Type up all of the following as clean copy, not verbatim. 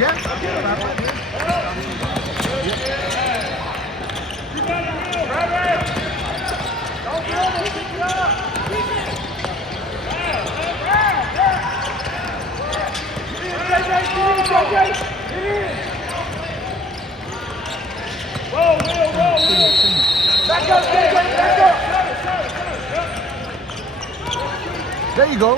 Yeah. There you go.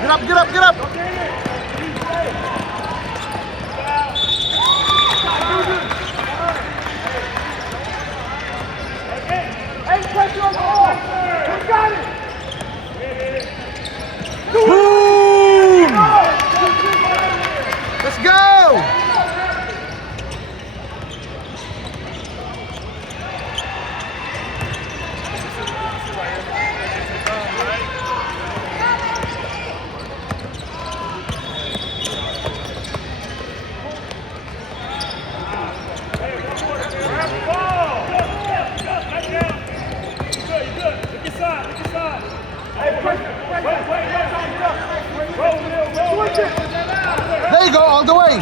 Get up, get up, get up. Boom! Let's go! There you go, all the way.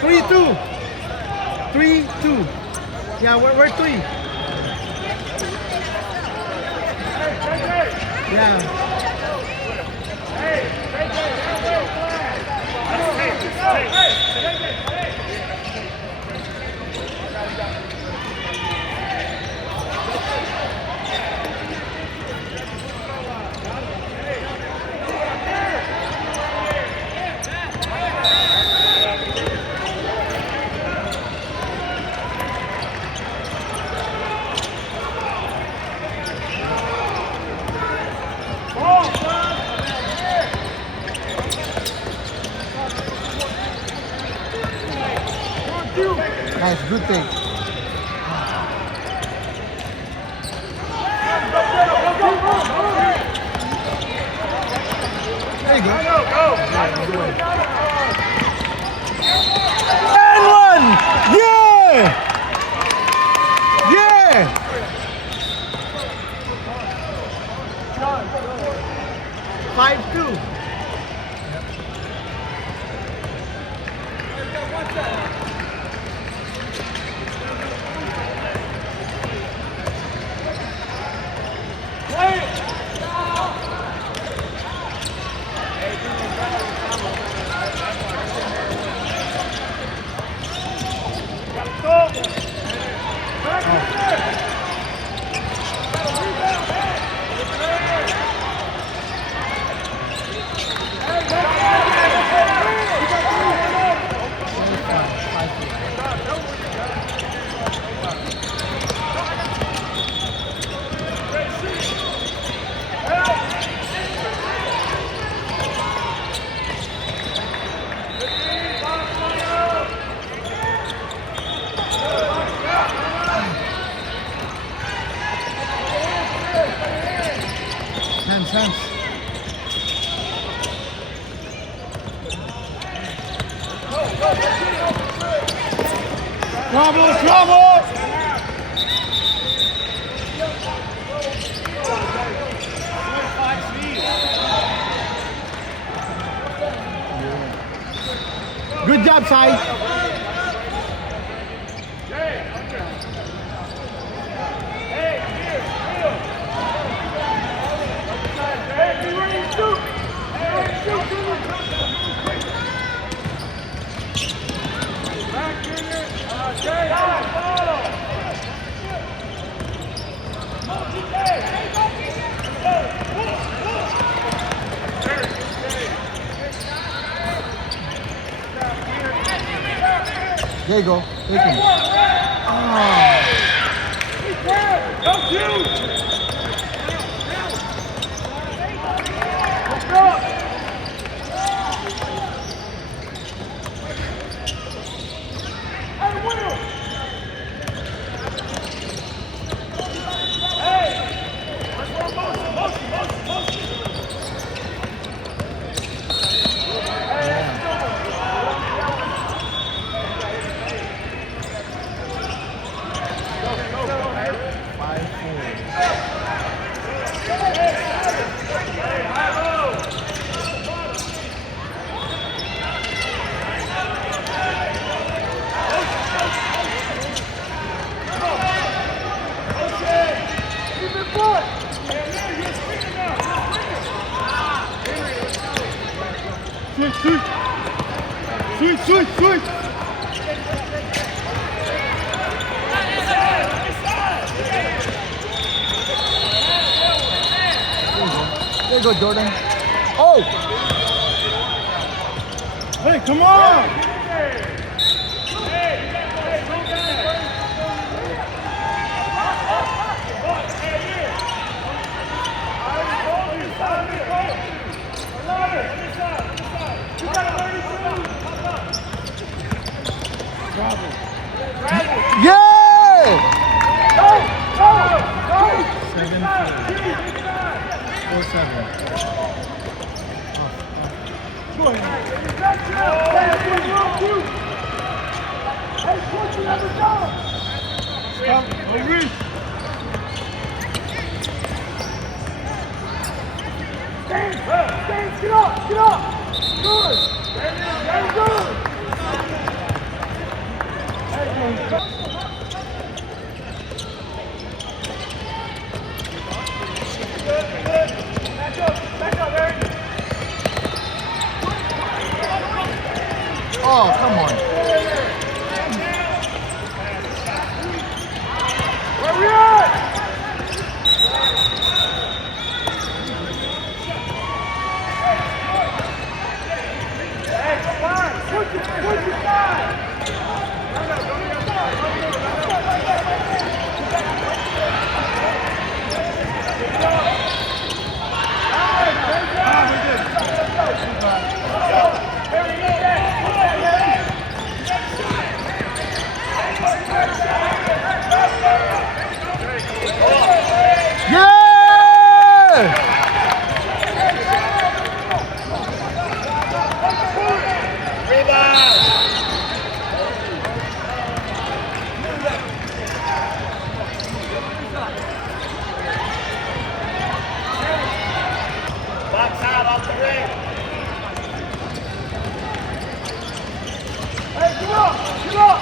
Three, two. 3-2. Yeah, we're 3. Yeah. Nice, good take. There you go. And one! Yeah! Yeah! 5-2. Hands. Trouble! Good job, Sai. There you go. Take him. Oh. Switch, switch, switch. There you go, Jordan. Oh! Hey, come on! Yeah! 4-7. Stop, Maurice. Get up! Get up! Good! Very good! Oh, come on. Where we at? Push it side! Yeah! Box out off the ring. Hey, get up! Get up!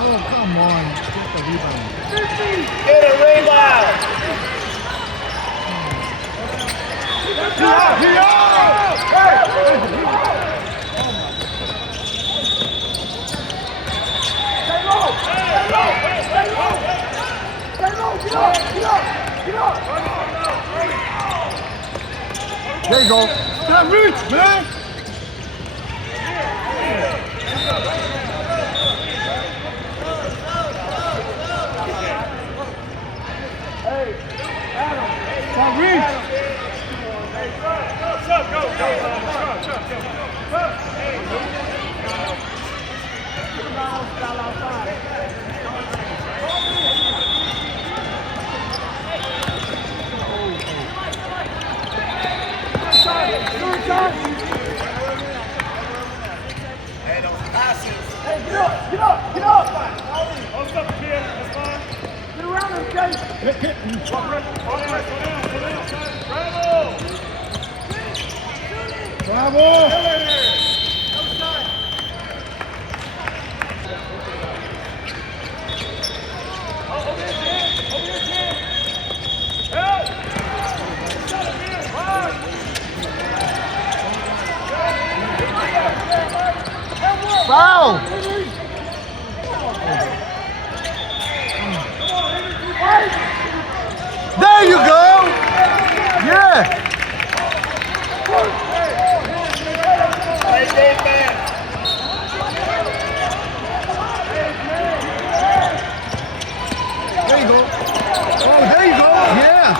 Oh, come on. Get the rebound. Get a rebound! Stay low! Stay low! Stay low! Stay low! Get up! Get up! Get up! There you go. Stop reach, man. Stop reach. Hey, get up! Get up! Get up! Hold up, kid. That's fine. Get around him, Chase. Bravo. Foul! There you go! Yeah! There you go. Oh, there you go. Yeah.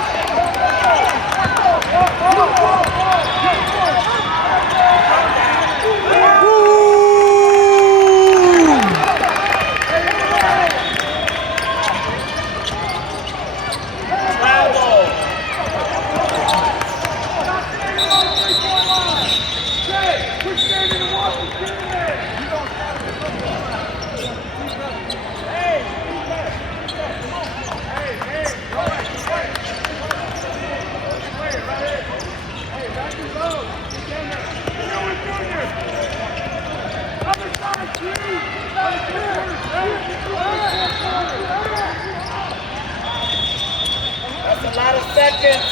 That's a lot of seconds.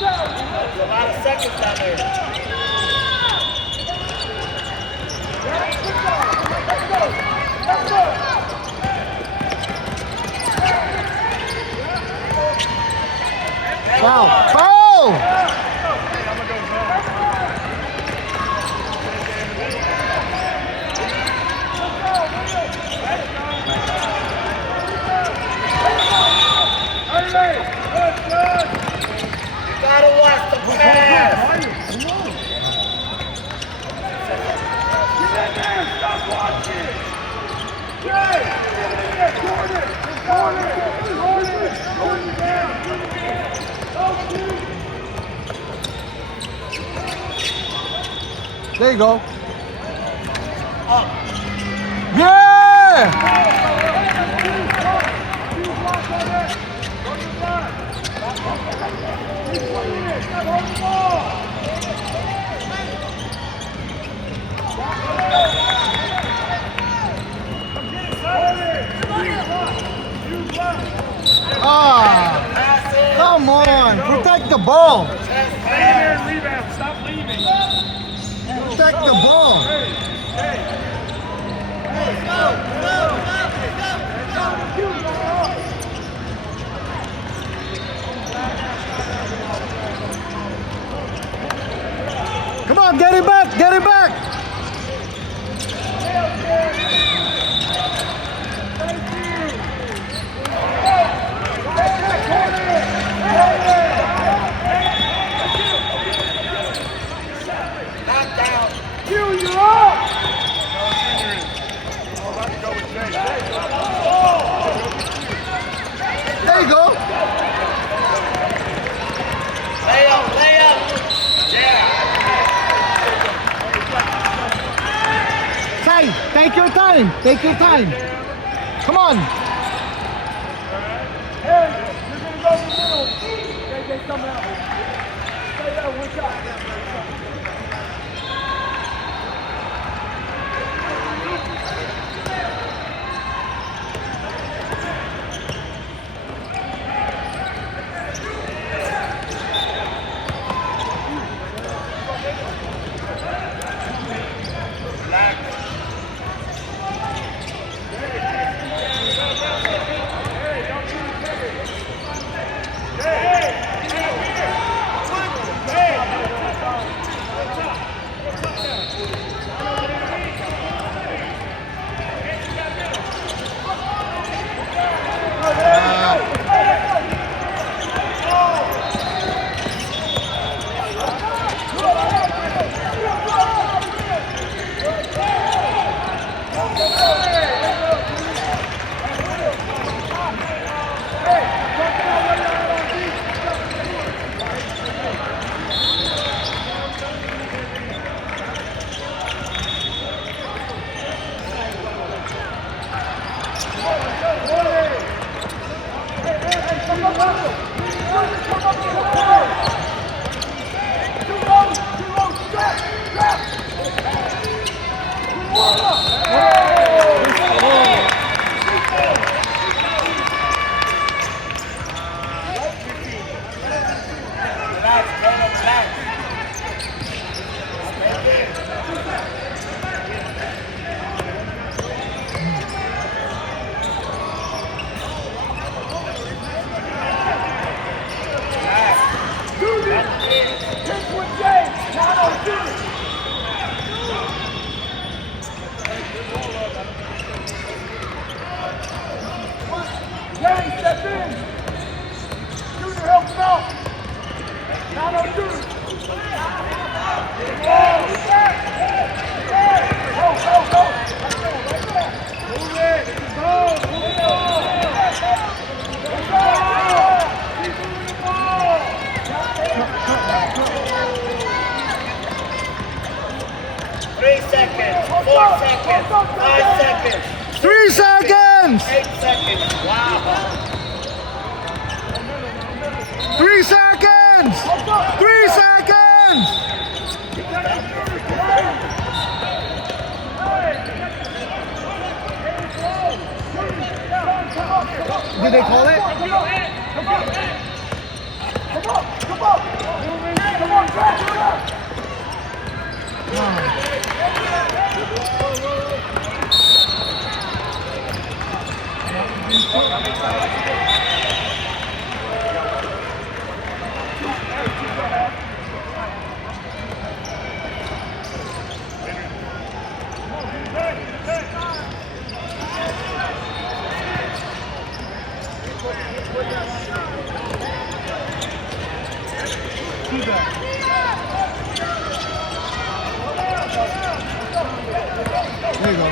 That's a lot of seconds down there. Foul! Foul! You gotta watch the pass. There you go. Yeah! Ah! Come on! Protect the ball! Protect the ball! Come on, get it back! Get it back! There you go. Layup. Yeah. Sai, take your time. Take your time. Come on. Hey, you're gonna go in the middle. They come out. Stay there, one shot. Danny, step in. Junior, help him out. 902. Go. Move it. Go. Move it on. Keep moving the ball. 3 seconds. 4 seconds. 5 seconds. 3 seconds! 8 seconds. Wow. 3 seconds! 3 seconds! Did they call it? Come on, Brad, come on. There you go.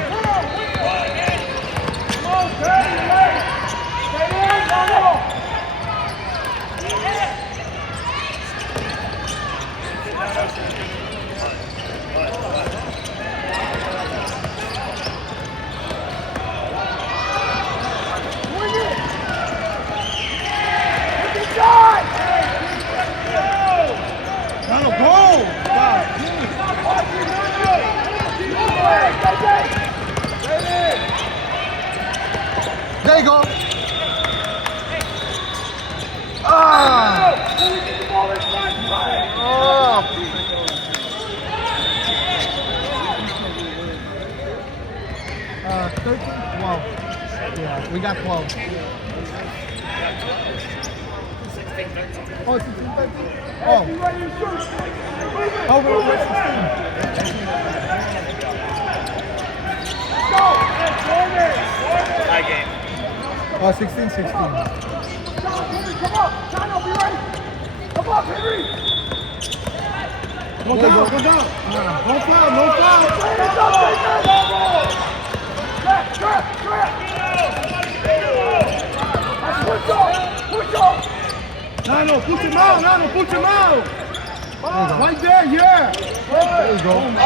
Now go! There you go. Ah! Oh. 13, 12. Yeah, we got 12. Oh, 16, 13. Oh. Oh, we're 16. Tie game. Oh, 16, 16. Come on, Chino, be ready. Come on, Henry. Go down, go down. No foul, no foul. Nano, push him out, Nano, push him out. Right there, yeah. There you go. And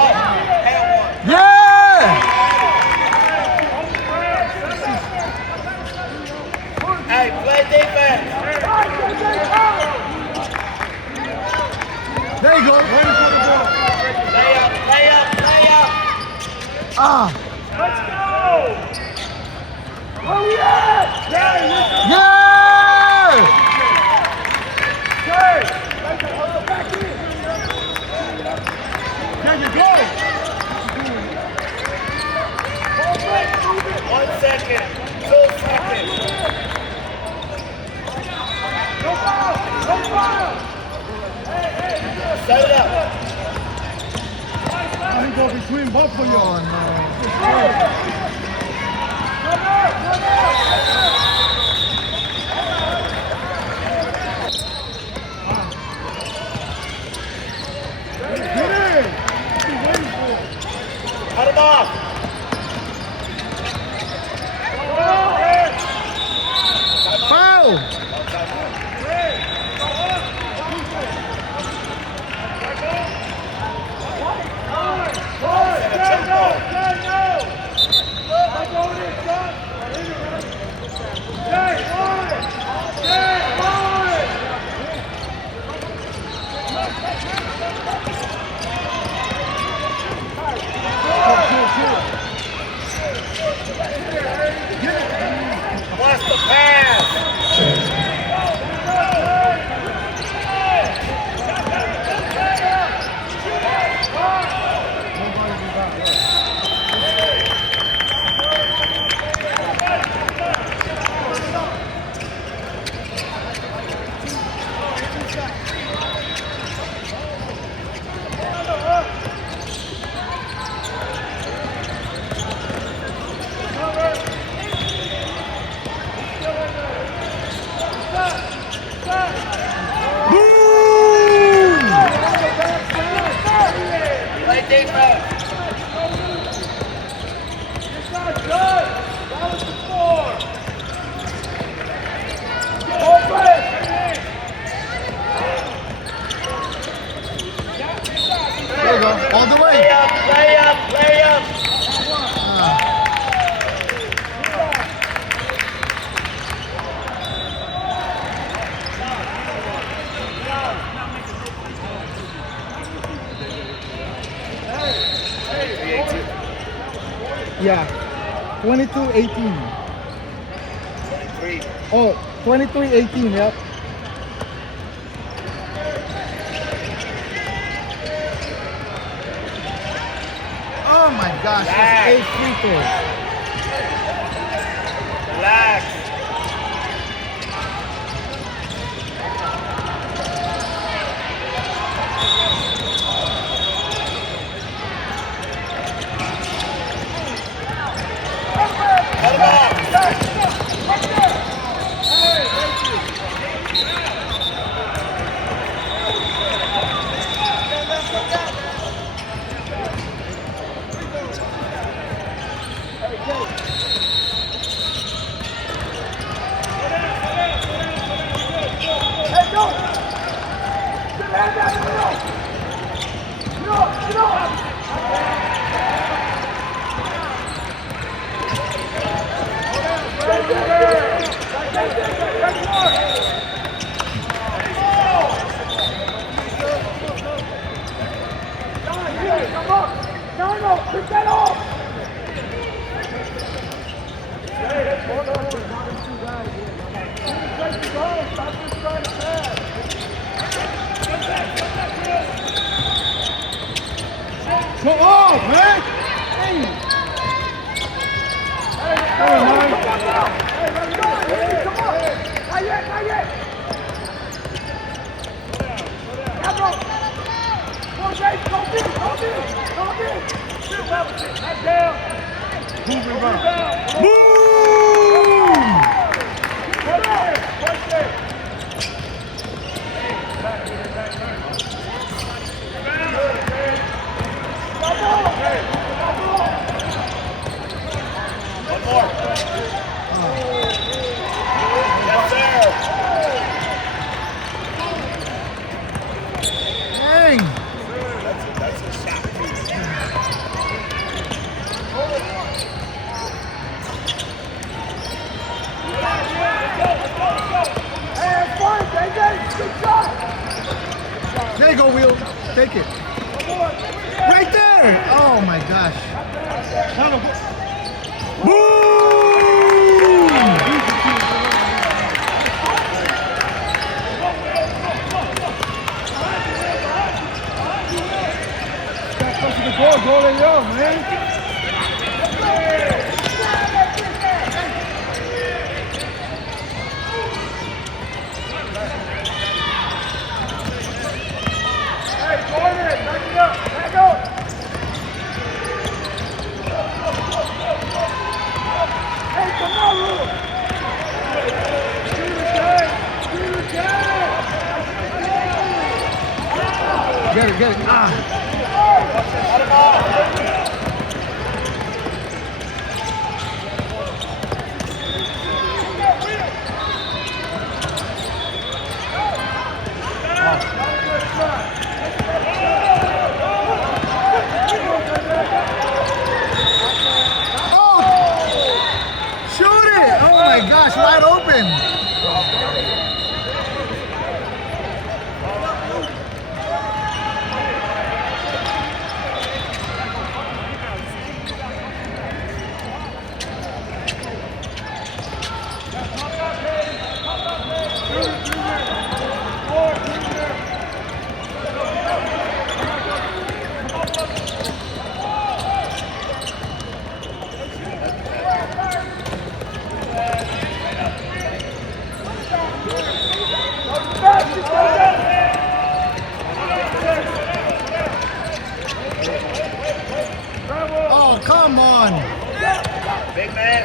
Yeah! Hey, play defense. There you go. Ready for the ball. Lay up. Ah! Let's go. Where we at? Yeah! Back in. There you go. 1 second. 2 seconds. No foul. No foul. Set it up. He go between both of you. Oh, Cut him off. Foul! What's the pass? Play defense. There you go. All the way. Lay up. Yeah. 22-18. 23. Three. Oh, 23-18, yep. Oh my gosh, that's 8 free throws. Relax. Cut him off. Hey, go! Get your hand down in the middle! Get up! Come on! No, pick that off! Go off, man! Hey. Come on! Come on! Not yet, not yet! Now go! Go, Jake! Go deep! Go deep! Go deep! Back down! Boom! Right there! Right there! One more. Yes, sir. Dang! That's a shot. Hey, that's fine, JJ! Good shot! There you go, Will. Take it. Right there! Oh my gosh. Boom! That's close to the goal. Go there, yo, man. Hey, Jordan! Back it up! Back up! Hey, come on, Lou! Shoot again! Shoot again! Get it, get it. Ah. Cut him off. Oh! Shoot it! Oh my gosh, wide open. Oh, come on. Big man.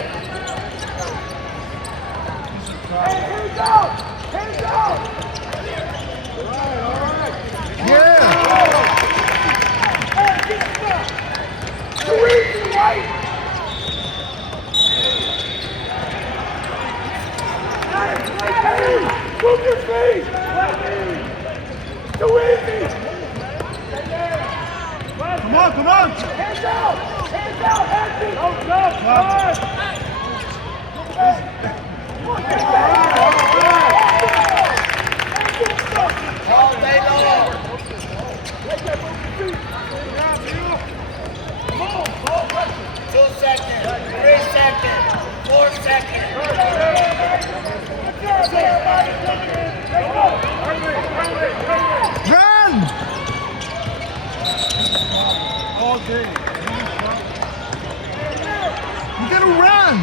Hands out! Hands out! Yeah. Hey, get stuck! Too easy, White! Hey, move your feet! Too easy! Come on, come on. Hands out! Hands out, Hampton! Go, go, All day long. 2 seconds. 3 seconds. 4 seconds. Run! All day. You gotta run!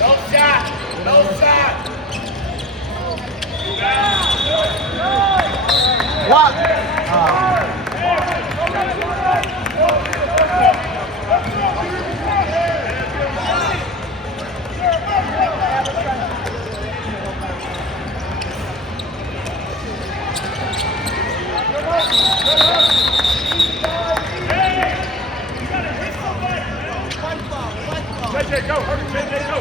No shot. No shot. What? JJ, go. Hurry, JJ, go.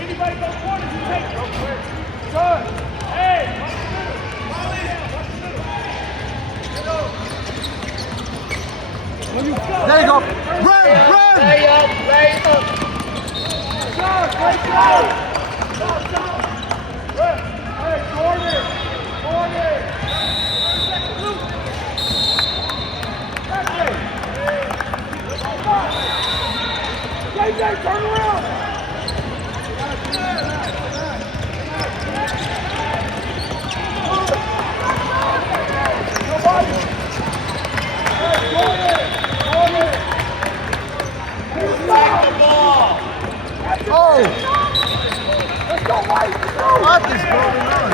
Anybody go forward, you take it. Son, hey, watch the middle. Watch the middle. There you go. Run! Run! Lay up, lay up. Son, great job. Hey, corner. Corner. JJ, turn around. Oh! Let's go, White. Let's go. What is going on?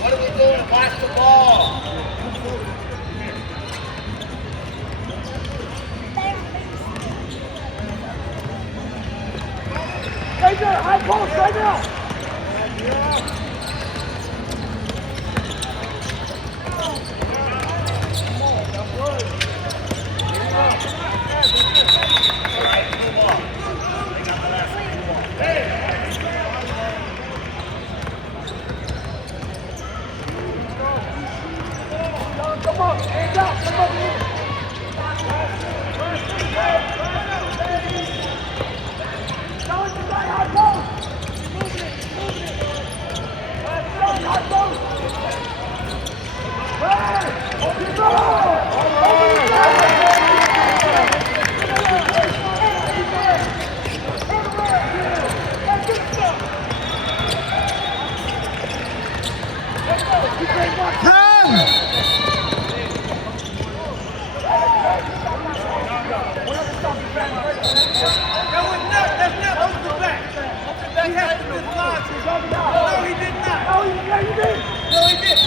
What are we doing? Watch the ball. JJ, high post right now. Come on, hands out, come on. John, you got high post. John, high post. Hey, open the door. Open the door. Run! No, he did not. No, he did. No, he did.